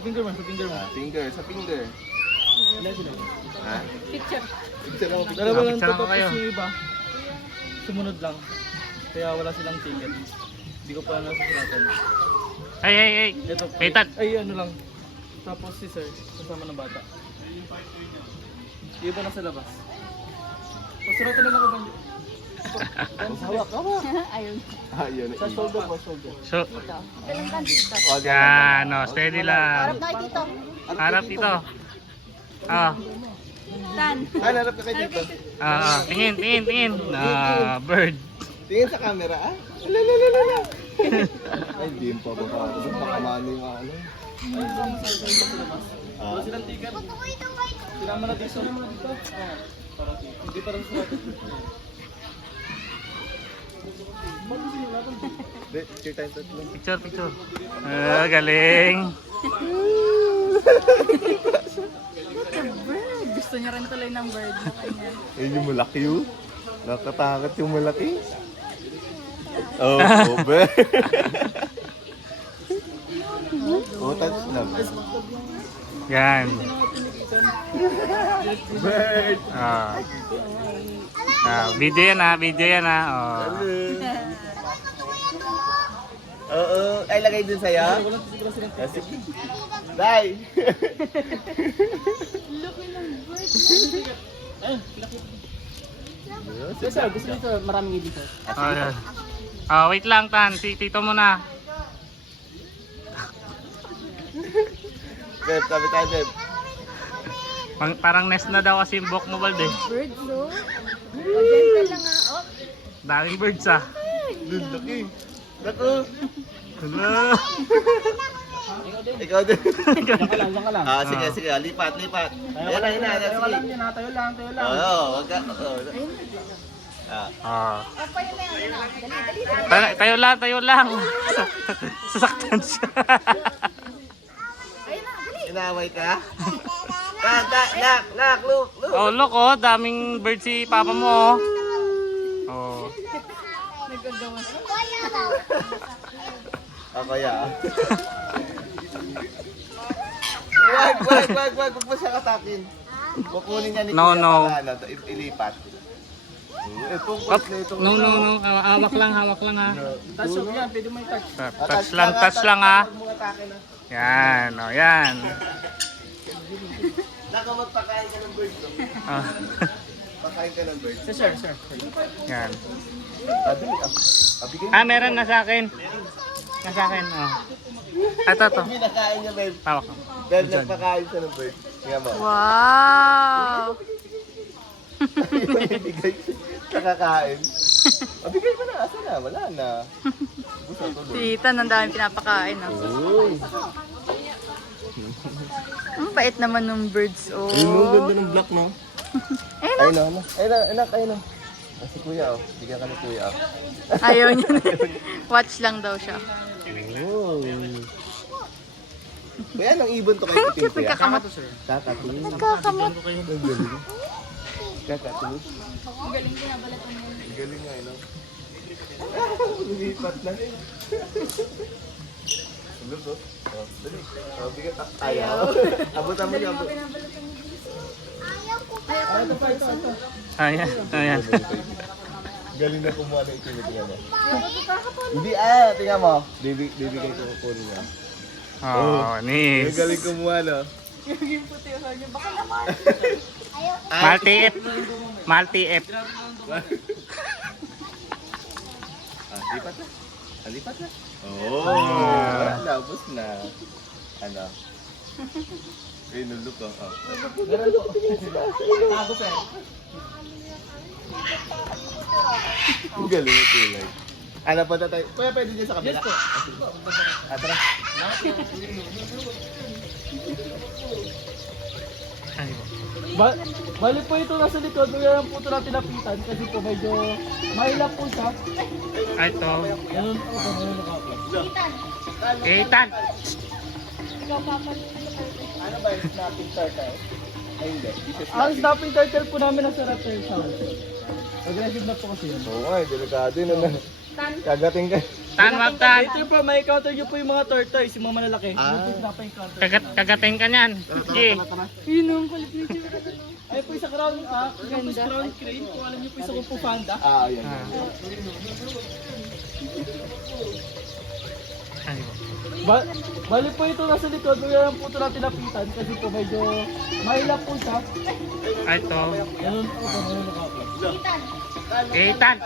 finger man, sa finger man. Finger, sa finger. Ilan sila? Ha? Picture. Picture lang, picture. Dalawa lang Picture to, ako kayo. tapos yung iba. Sumunod lang. Kaya wala silang ticket. Hindi ko pa nasusulatan. Ay. Ito, Kaitan. ay ano lang. Tapos si sir, kasama ng bata. Yung iba nasa labas. Pasuratan na lang ko ba? Hawak, hawak. Ayun. Yun. Sa shoulder po, shoulder. So, Dito. Dalang tan dito. yan, no, steady Harap lang. na kayo dito. Harap dito. Ah, Tan. Harap ka kayo dito. tingin. Bird. Tingin sa camera, ah. Lalalala. Ay, di pa ba ka? Baka mano yung ano. Wala silang ticket. Sinama na dito. Para hindi pa rin sulat. Picture time tatlo. Picture. Galing. Bird. Gusto niya rin tuloy ng bird na kanya. Ayun yung malaki yun. Nakatakot yung malaki. Oh, be. Oh, touch lang. Yan. Bird. Video yan ah. Oh. Oo. Ay, lagay dun sa'yo. Sige. Bye. Sir, gusto nito maraming dito. Yan. Wait lang, Tan. Si Tito muna. Beb, sabi tayo, Beb. Parang nest na daw kasi yung buhok mo, Balde. Bird, no? O, gentle lang nga. Oh. Daming birds ah. Dun, laki. Naku. Hala. Ikaw din. Diyan ka lang. Sige. Lipat. Ayan na. Tayo lang yan, tayo lang. Oo, wag ka. O, pa yun na yan. Dali. Tayo lang. Sasaktan siya. Ayun na, dali. Inaway ka? Nak, look. Oh, look oh, daming bird si papa mo oh. Oh. Nagagawa siya. Ako ya. Wag mo siya katakin. Kukunin niya ni No. para ilipat. Itong No. Hawak lang ha. Touch up yan, pwede mo i-touch. Touch lang ha. Huwag mo atake na. Yan, oh, yan. Naka, magpakain ka ng bird. Ah, Pakain ka ng bird. Sir. yan. Bigay Meron na sa akin. Nasa akin, oh. Ito. Hindi nakain niya, babe. Hawak mo. Dahil nagpakain siya ng bird. Tingnan mo. Wow! Bigay nakakain. Bigay mo na. Asa na? Wala na. Gusto tuloy. Tita, ang dami pinapakain. Oh. Uy. Ang bait naman ng birds. Oh. Ayun mo, ganda ng black, no? Ayun na. Ayun na. Si kuya, oh. Bigyan ka ni kuya, oh. Ayaw niya. Watch lang daw siya. Oh. Kuya, anong ibon to kay Titin, kuya? Nagkakamot. Kakatu. Nagkakamot. Ang galing. Kakatu. Ang galing binabalat mo. Ang galing nga, no? Lumipat na. Tulog, oh. Oh, dali. Oh, bigat. Ayaw. Abutan mo niya. Ito. Ayan. Galing na kumuha ng itim. Tingnan mo. Hindi, tingnan mo. Bibigay ko kunin niya. Oh, Ang nice. galing kumuha, no? Yung puti yung niya. Baka naman. Multi-F. Lipat na. Oh, labos na. Ano? Nulok ko. Tago sir. Ang galing yung kulay. Ano pa tayo? Kuya, pwede dyan sa kabila? Yes po. Tara. Bali po ito nasa likod, kaya lang po ito natin napitan kasi po medyo mahilap po siya. Ito. Ganun po ito, ganun ako. Kaitan. Ano ba yung snapping turtle? Ay, hindi. Ang snapping turtle po namin nasa reptile sound. Aggressive na po kasi yun. Oo nga, delikado yun. Kagating ka. Tan, wag tan. Ito po, may counter nyo po yung mga tortoise, yung mga malalaki. Ah. Yung po yung pinapa-encounter. Kagating ka niyan. Sige. Yun ang kulit niya. Ay po isa crown, isang po crown crane. Kung alam nyo po isa ko po panda. Yan. Ay, Bali po ito nasa likod, may lang po ito natin napitan kasi po medyo mahilap po siya. ay, ito. Ganun po, ganun ako. Itan.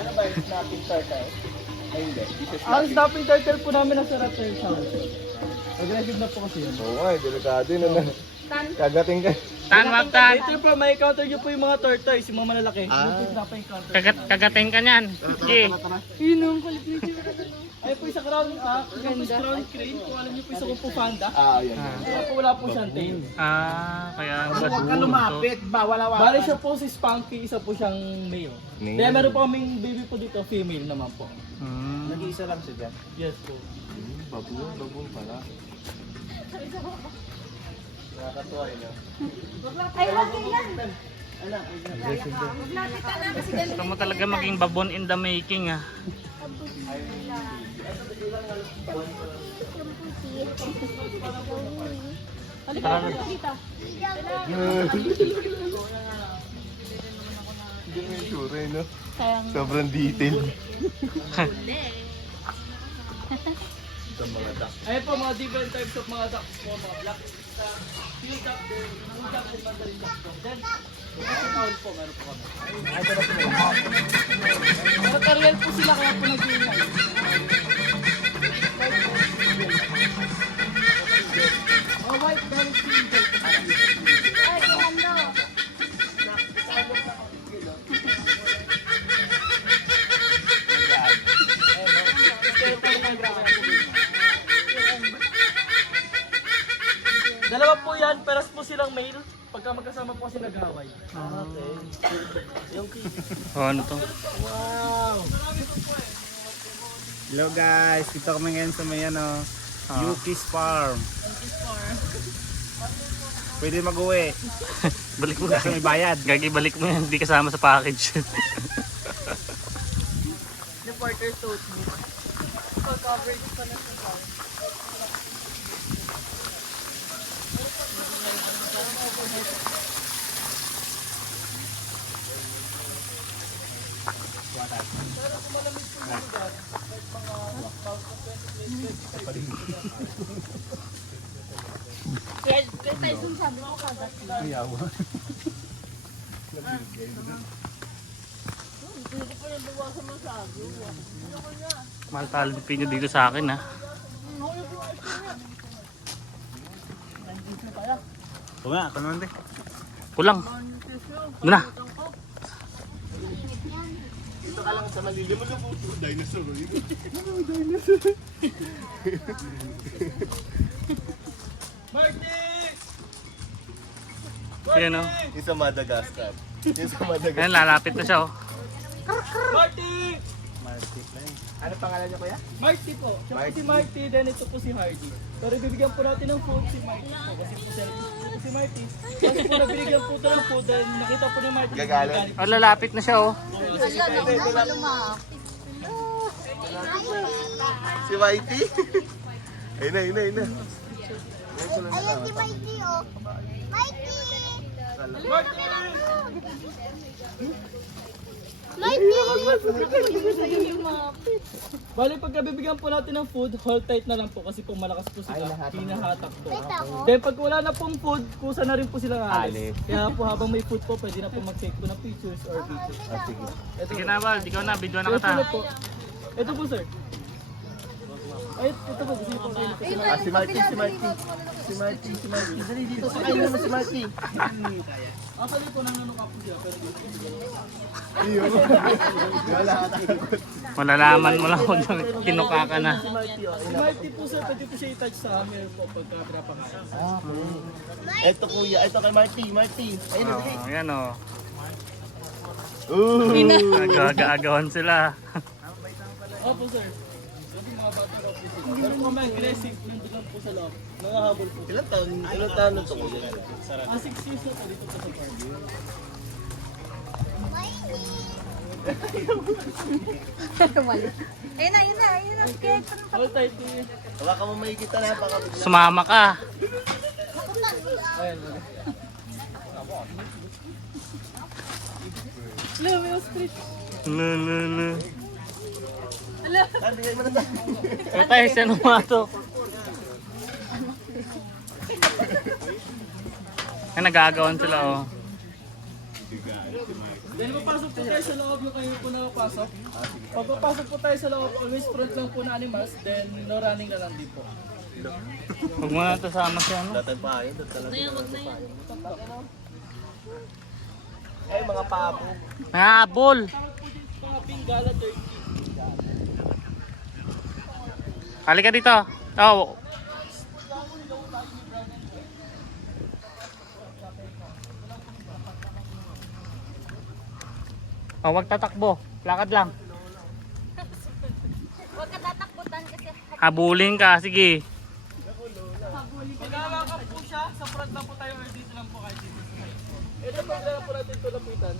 Ano ba yung snapping turtle? Ay, hindi. Ang snapping turtle po namin nasa reptile sound. Aggressive na po kasi yun. Oo nga, delikado yun. Kagating ka. Tan, wag tan. Ito po, may counter nyo po yung mga tortoise, yung mga malalaki. Yung po yung pinapa-encounter. Kagating ka niyan. Sige. Yun ang kulit niya. Ay po isa crown, isang po crown crane. Kung alam nyo po isa ko po panda. Yan. Kaya po wala po siyang tail. Kaya Huwag ka lumapit ba? Wala. Bali siya po si Spunky, isa po siyang male. Male. Kaya meron po kaming baby po dito, female naman po. Nag-iisa lang siya dyan. Yes po. Baboon pala. Nakakatuwa yun. Ay, okay yan. gusto mo talaga maging babon in the making ah. Halika, dito. Hindi mo yung sure, no? Sayang. Sobrang detailed. Sa mga duck. Ayun po mga different types of mga ducks po, mga black field duck, blue duck, and mandarin duck po. Then, yung towel po, meron po kami. Mga kariel po sila kaya po nag-iingay. Mga white belly field duck. Ay, kumando. Dalawa po yan, peras po silang male. Pagka magkasama po kasi nag-away. Ano to? Hello guys, dito kami ngayon sa may Yuki's Farm. Pwede mag-uwi Balik mo. kasi may bayad. Gagi, balik mo yan. Hindi kasama sa package. The Porter told me. Full coverage pa na sa car. Kaya tayo dun sabi ko kagat. Mahal talipin nyo dito sa akin ha. Oo nga, ako naman din. Kulang. Muna. Dito ka lang sa malili mo lupo. Dinosaur. Marty! Ayan o. Yung sa Madagascar. Yung sa Madagascar. Ayan, lalapit na siya oh. Marty! Ano pangalan niyo kuya? Marty po. Siya po si Marty, then ito po si Hardy. Pero bibigyan po natin ng food si Marty po. Kasi po si Marty. Kasi po nabinigyan po ito ng food, then nakita po ni Marty. Gagalit. Oh, lalapit na siya oh. Si Whitey. Ayun na, ayun na, ayun na. Ayan si Mikey, oh. Mikey! Marty! Bali, pagka bibigyan po natin ng food, hold tight na lang po kasi po malakas po sila. Hinahatak po. Then pag wala na pong food, kusa na rin po sila alis. Kaya po habang may food po, pwede na po mag-take po ng pictures or videos. Sige. Sige na Val, ikaw na, video na Ito kita. po. Ito po, sir. Ay, ito po. Gusto niyo po kayo po si Marty. Si Marty, si Marty. Si Marty, si Marty. Dali dito, sakay naman si Marty. Actually po, nanganukap po siya. Pero dito po siya. Wala ka takot. Malalaman mo lang kung kinuka ka na. Si Marty, oh. Si Marty po, sir, pwede po siya i-touch sa hair po pagka pinapakain. Ito kuya, ito kay Marty, Marty. Ayun na, dali. Ayan oh. Ooh. Aga-agawan sila. Opo, sir. Kasi mga bata raw po sila. Pero kung may aggressive, nandun lang po sa loob. Nangahabol po. Ilang taon na ito kuya? 6 years na po dito po sa park. Ayun na, ayun na, ayun na. Kaya Hold tight po yun. Baka mo may kita na baka Sumama ka. Ayan. Hello, may ostrich. No. bigay mo na tayo. Kaya tayo siya numato. Ay, nagagawan sila oh. Then papasok po tayo sa loob yung kayo po nakapasok. Pag papasok po tayo sa loob, always front lang po na animals, then no running na lang din po. Huwag mo na ito sama si ano. Tatagpahin, talaga. Eh, mga papo. Nahabol. Mga Bengala turkey. Halika dito. Oh. Oh, wag tatakbo. Lakad lang. huwag ka tatakbutan kasi Habulin ka, sige. Mag-aalakan po siya, sa front lang po tayo or dito lang po kahit dito sa side. Ito pag lang po natin ito lapitan.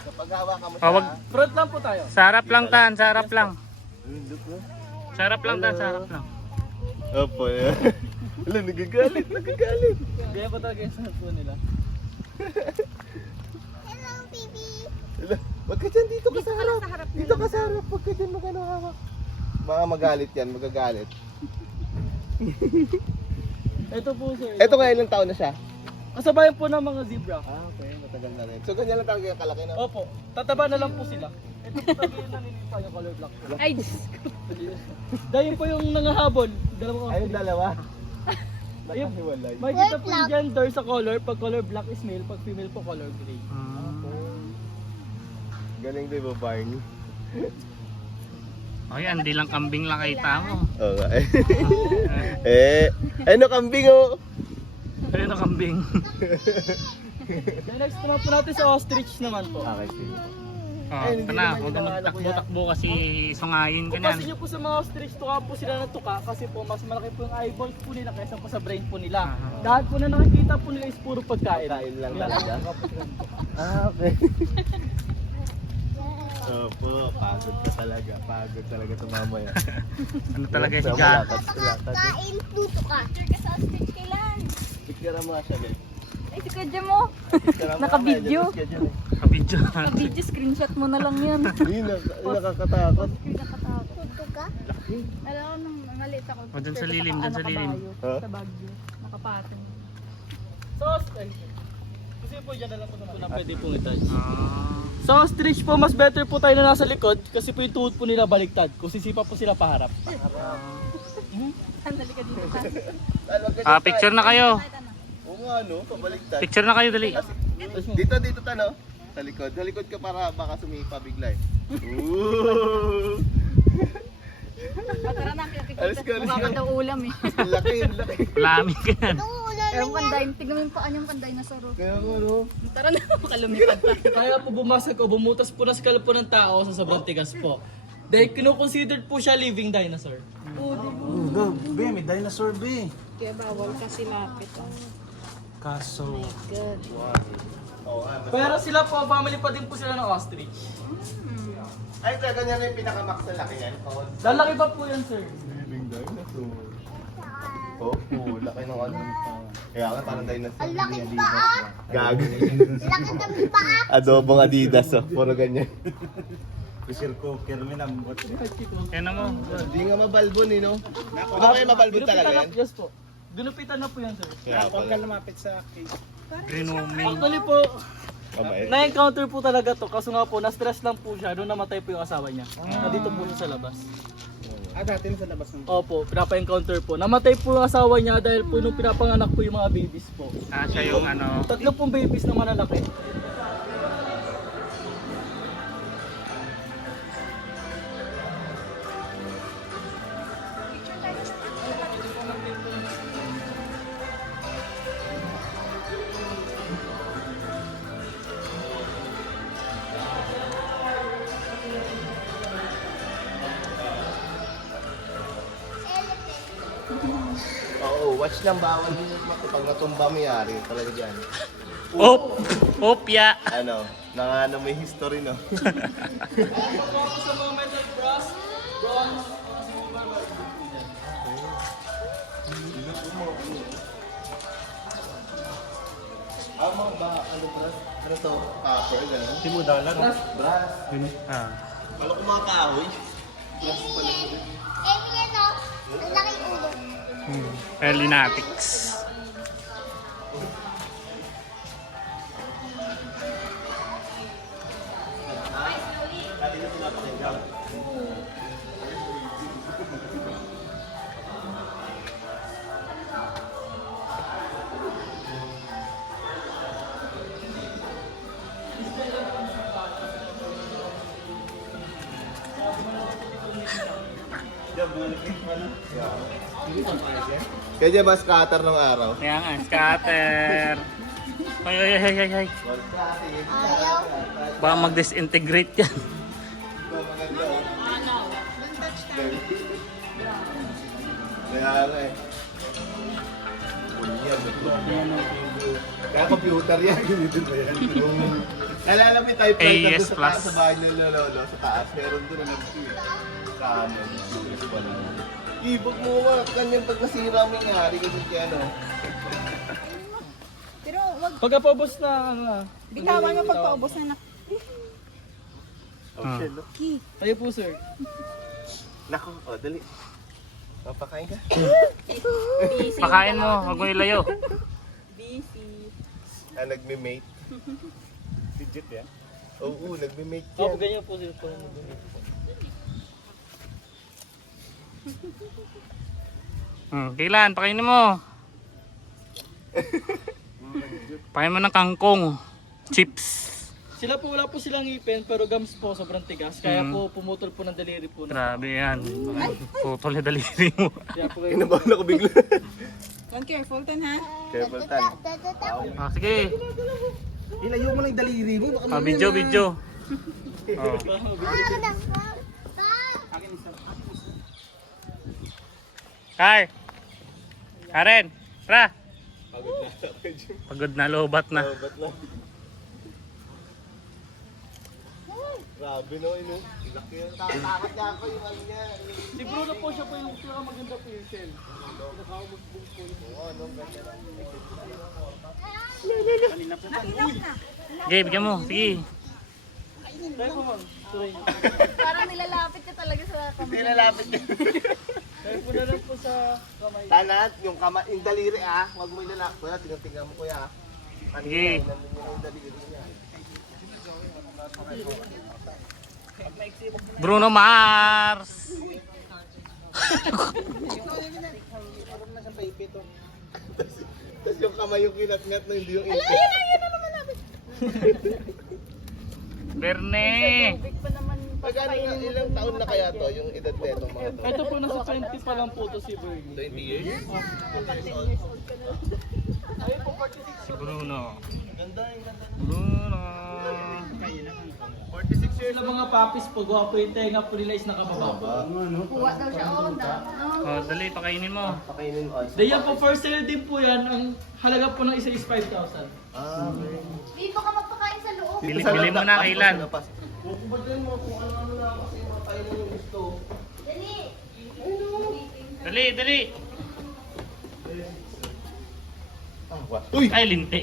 Kapag hawakan mo Oh, siya, wag. Front lang po tayo. Sa harap lang tan, sa harap lang. look mo. Sa harap lang tan, sa harap lang. Opo, yan. Wala, nagagalit. Kaya po talaga yung sa po nila. Hello, baby. Wala, wag ka dyan, dito ka sa harap. Dito ka sa harap, wag ka dyan magano hawak. Mga magalit yan, magagalit. Ito po sir. Eto nga, ilang taon na siya? Kasabayan po ng mga zebra. Ah, okay, matagal na rin. So, ganyan lang talaga yung kalaki na. Opo, tataba na lang po sila. Ito po talaga yung nanilipa yung color black po. ay, Diyos ko. Dahil po yung nangahabol. Dalawang Ayun, dalawa. Yung- Nakahiwalay. Makikita po yung gender sa color. Pag color black is male, pag female po color gray. Galing di ba, Barney? Ay, hindi lang kambing lang kita mo. Oo nga ano kambing oh? Ayun na kambing. Then next naman po natin sa ostrich naman po. Okay, sige. Oh, ito na, huwag ka magtakbo-takbo kasi sungayin ka Kung niyan. kasi nyo po sa mga ostrich, tuka po sila ng tuka kasi po mas malaki po yung eyeballs po nila kaysa po sa brain po nila. Lahat po na nakikita po nila is puro pagkain. Kain lang Kaya talaga. tuka po sila ng tuka. Ah, okay. Opo, pagod ka talaga. Pagod talaga tumama yan. Ano talaga si Sa Jan? lakad. Kain puto ka. Picture ka sa ostrich kailan? Picture mo nga siya, Bel. Ay, si Kadya mo. Picture mo Naka-video? nga, medyo discount yun Kabidyo. Video screenshot mo na lang yan. Nakakatakot. Pinakatakot. Puto ka. Alam ko nung maliit ako. O, dun sa lilim, dun sa lilim. Ha? Sa Baguio. Nakapatong. So, ostrich. Kasi po dyan na lang po na pwede pong itouch. Ah. Sa ostrich po, mas better po tayo na nasa likod kasi po yung tuhod po nila baliktad. Kung sisipa po sila paharap. Sandali ka dito ka. Ah, picture na kayo. Oo nga, no? Pabaliktad. Picture na kayo, dali. Dito tano. Sa likod. Sa likod ka para baka sumipa bigla eh. Ooh! Tara na, Alis ka, alis Mukha ka. ka daw ulam eh. Laki. Lami ka yan. Ewan panday, tignan mo yung paa niyang panday na saro. Kaya nga, no? Tara na, makalumipad pa. Kaya po bumasag o bumutas po na scalp po ng tao sa sobrang tigas po. Dahil kino-considered po siya living dinosaur. Be, may dinosaur, be. Kaya bawal kasi lapit ah. Kaso, Good. Pero sila po, family pa din po sila ng ostrich. Ay, kaya ganyan na yung pinakamax na laki yan. Lalaki pa po yan, sir. Living dinosaur. Opo, laki ng ano. Kaya nga parang dinosaur. Ang laki paa. Gag. Laki ng paa. Adobong Adidas oh. Puro ganyan. pressure cooker, may lambot. Yan na mo. Hindi nga mabalbon eh, no? Ano kayo mabalbon talaga yan? Yes po. Dinupitan na po yan, sir. Kaya Huwag ka pala. lumapit sa akin. Renuming. Actually po, Kamay. na-encounter po talaga to. Kaso nga po, na-stress lang po siya. Doon namatay po yung asawa niya. Nandito po siya sa labas. Ah, dati na sa labas ng... Opo, pinapa-encounter po. Namatay po yung asawa niya dahil po nung pinapanganak po yung mga babies po. Ah, siya yung ano. Tatlo pong babies na malalaki. Oo, watch lang bawal yun. Pag natumba mo yari, talaga dyan. Opya. Ano, nang may history, no? Sa mga metal brass, bronze, mga silver, Mga ba, ano brass? Ano to? Copper, gano'n? Simudalan. Brass. Ah. Wala ko mga kahoy. Brass pala. yan o. Ang laki ulo. Elinatics. Kaya dyan mas scatter ng araw. Kaya nga, scatter. Ay, ay, ay, ay, ay. Ayaw. Baka mag-disintegrate yan. Kaya nga eh. Kaya computer yan. Dito ba yan? Alala mo yung typewriter doon AES sa Plus. taas, sa bahay ng lolo, sa taas. Meron doon na kanon. Ibog mo ba? Ganyan pag nasira mo yung hari kasi kaya ano. Pero wag Pagkapaubos na, ano na. bitawan mo pagpaubos na nak. Oh shit, no? Kayo po, sir. Nako, dali. Papakain ka? Pakain mo, huwag mo ilayo. Nagme-mate. Legit yan. Oo, nagme-mate Opo, yan. ganyan po, sir. Kailan, pakainin mo. Pakain mo ng kangkong. Chips. Sila po, wala po silang ngipin, pero gums po, sobrang tigas. Kaya po, pumutol po ng daliri po. Grabe yan. Putol yung daliri mo. Kaya po kayo. Inabahan ako bigla. One careful tan ha. Careful, Tan. Ah, sige. Ilayo mo lang yung daliri mo. Baka Ah, video, video. Oh. Kar. Karen. Tara. Pagod na, lobat na. ba't lang? Grabe no, ino. Laki yan. Takot niya ako yung ano niya. Si Bruno po siya po yung maganda po yung shell. Sige, bigyan mo. Sige. Kaya po, ma'am. Tuloy niyo. Parang nilalapit ka talaga sa kamay. Nilalapit niya. Kaya po na lang po sa kamay. Tanat, yung daliri Huwag mo ilalak. Kuya, tingnan mo kuya Ano Sige. yan? Nandun yung daliri niya. Bruno Mars. Tapos yung kamay yung kinatngat na hindi yung ipit. Berne. Ilang taon na kaya to, yung edad na itong mga to? Ito po, nasa 20 pa lang po to si Bernie. 20 years? Ayun po, 46. Si Bruno. Ganda, yung ganda. Bruno. 46 years. Sila mga papis po, gwapo yung tenga po nila is nakababa. Kuha daw siya Oh, dali, pakainin mo. Pakainin mo. Then yan po, first sale din po yan. Ang halaga po ng isa is 5,000. Okay. Dito ka magpakain sa loob. Bili mo na, kailan? Kung bagay mo kung ano na kasi mga tayo na yung gusto. Dali. Dali, dali. Uy! Ay, linti.